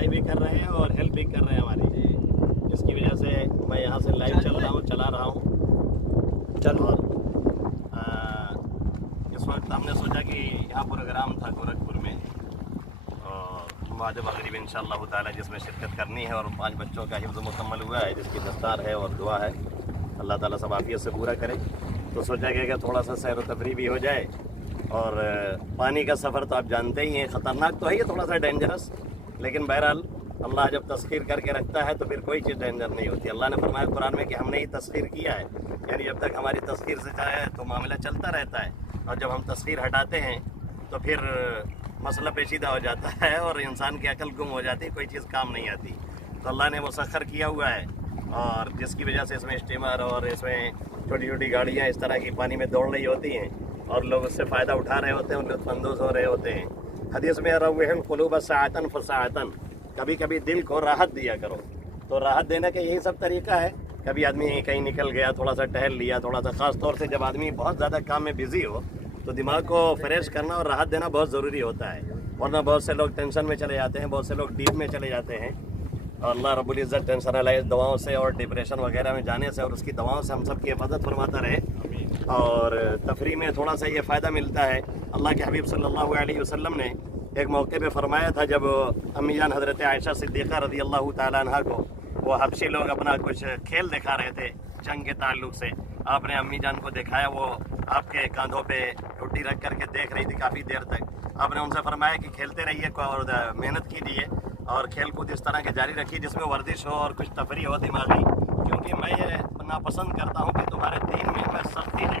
सफाई भी कर रहे हैं और हेल्प भी कर रहे हैं हमारी, जिसकी वजह से मैं यहाँ से लाइव चला रहा हूँ। चलो और इस वक्त हमने सोचा कि यहाँ प्रोग्राम था गोरखपुर में और बाद मगरिब इंशाअल्लाह ताला जिसमें शिरकत करनी है, और 5 बच्चों का हिफ्ज़ मुकम्मल हुआ है जिसकी दस्तार है और दुआ है, अल्लाह ताला सब आफियत से पूरा करे। तो सोचा गया कि थोड़ा सा सैर व तफरी भी हो जाए। और पानी का सफ़र तो आप जानते ही हैं, ख़तरनाक तो है ये, थोड़ा सा डेंजरस, लेकिन बहरहाल अल्लाह जब तस्खीर करके रखता है तो फिर कोई चीज़ डेंजर नहीं होती। अल्लाह ने फरमाया कुरान में कि हमने ही तस्खीर किया है, यानी जब तक हमारी तस्खीर से जाए तो मामला चलता रहता है, और जब हम तस्खीर हटाते हैं तो फिर मसला पेचीदा हो जाता है और इंसान की अकल गुम हो जाती है, कोई चीज़ काम नहीं आती। तो अल्लाह ने मुसख्खर किया हुआ है, और जिसकी वजह से इसमें स्टीमर और इसमें छोटी छोटी गाड़ियाँ इस तरह की पानी में दौड़ रही होती हैं और लोग उससे फ़ायदा उठा रहे होते हैं, लुत्फ़अंदोज़ हो रहे होते हैं। हदीस में रव्विहिल क़ुलूब साअतन फ़साअतन, कभी कभी दिल को राहत दिया करो। तो राहत देने का यही सब तरीका है। कभी आदमी कहीं निकल गया, थोड़ा सा टहल लिया, थोड़ा सा, ख़ास तौर से जब आदमी बहुत ज़्यादा काम में बिज़ी हो तो दिमाग को फ्रेश करना और राहत देना बहुत ज़रूरी होता है, वरना बहुत से लोग टेंशन में चले जाते हैं, बहुत से लोग डीप में चले जाते हैं। और अल्लाह रब्बुल इज़्ज़त टेंशन एलाइज दवाओं से और डिप्रेशन वगैरह में जाने से और उसकी दवाओं से हम सब की हिफाजत फरमाता रहे। और तफरी में थोड़ा सा ये फ़ायदा मिलता है। अल्लाह के हबीब सल्लल्लाहु अलैहि वसल्लम ने एक मौके पे फरमाया था, जब अम्मी जान हज़रत आयशा सिद्दीक़ा रज़ी अल्लाह ताला अन्हा को वो हबशी लोग अपना कुछ खेल दिखा रहे थे जंग के ताल्लुक़ से, आपने अम्मी जान को दिखाया, वो आपके कांधों पे रोटी रख करके देख रही थी काफ़ी देर तक। आपने उनसे फरमाया कि खेलते रहिए और मेहनत कीजिए और खेल कूद इस तरह के जारी रखिए जिसमें वर्जिश हो और कुछ तफरी हो दिमागी, क्योंकि मैं ये नापसंद करता हूँ कि तुम्हारे दीन में मैं सख्ती है।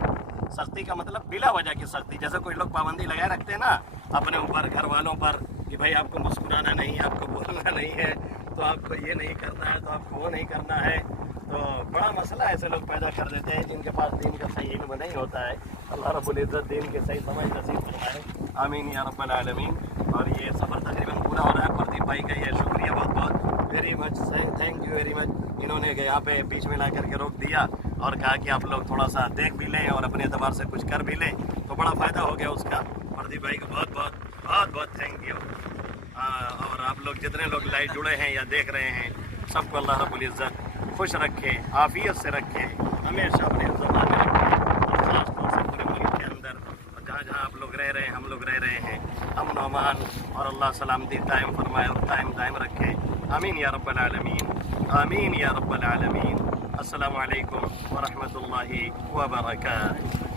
सख्ती का मतलब बिला वजह की सख्ती, जैसे कोई लोग पाबंदी लगाए रखते हैं ना अपने ऊपर, घर वालों पर, कि भाई आपको मुस्कुराना नहीं है, आपको बोलना नहीं है, तो आपको ये नहीं करना है, तो आपको वो नहीं करना है। तो बड़ा मसला ऐसे लोग पैदा कर देते हैं जिनके पास दीन का सही इल्म नहीं होता है। अल्लाह रब्बुल इज़्ज़त दीन के सही समझ नसीब फरमाए, आमीन या रब्बल आलमीन। और ये सफ़र तकरीबन पूरा हो रहा है। प्रदीप भाई का ये शुक्रिया बहुत बहुत, very much, thank you very much. इन्होंने यहाँ पे बीच में ला करके रोक दिया और कहा कि आप लोग थोड़ा सा देख भी लें और अपने एतबार से कुछ कर भी लें, तो बड़ा फ़ायदा हो गया उसका। प्रदीप भाई को बहुत बहुत थैंक यू। और आप लोग जितने लोग लाइव जुड़े हैं या देख रहे हैं, सबको अल्लाह रब्बुल इज़्ज़त खुश रखे, आफियत से रखे, हमेशा अपने ज़बान में रखे, और ख़ास तौर से पूरे मुल्क के अंदर जहाँ जहाँ आप लोग रह रहे हैं, हम लोग रह रहे हैं, अमन व अमान और अल्लाह सलामती कायम फरमाए और दायम रखे। आमीन या रब्बल आलमीन, आमीन या रब्बल आलमीन। अस्सलामु अलैकुम व रहमतुल्लाहि व बरकातुहू।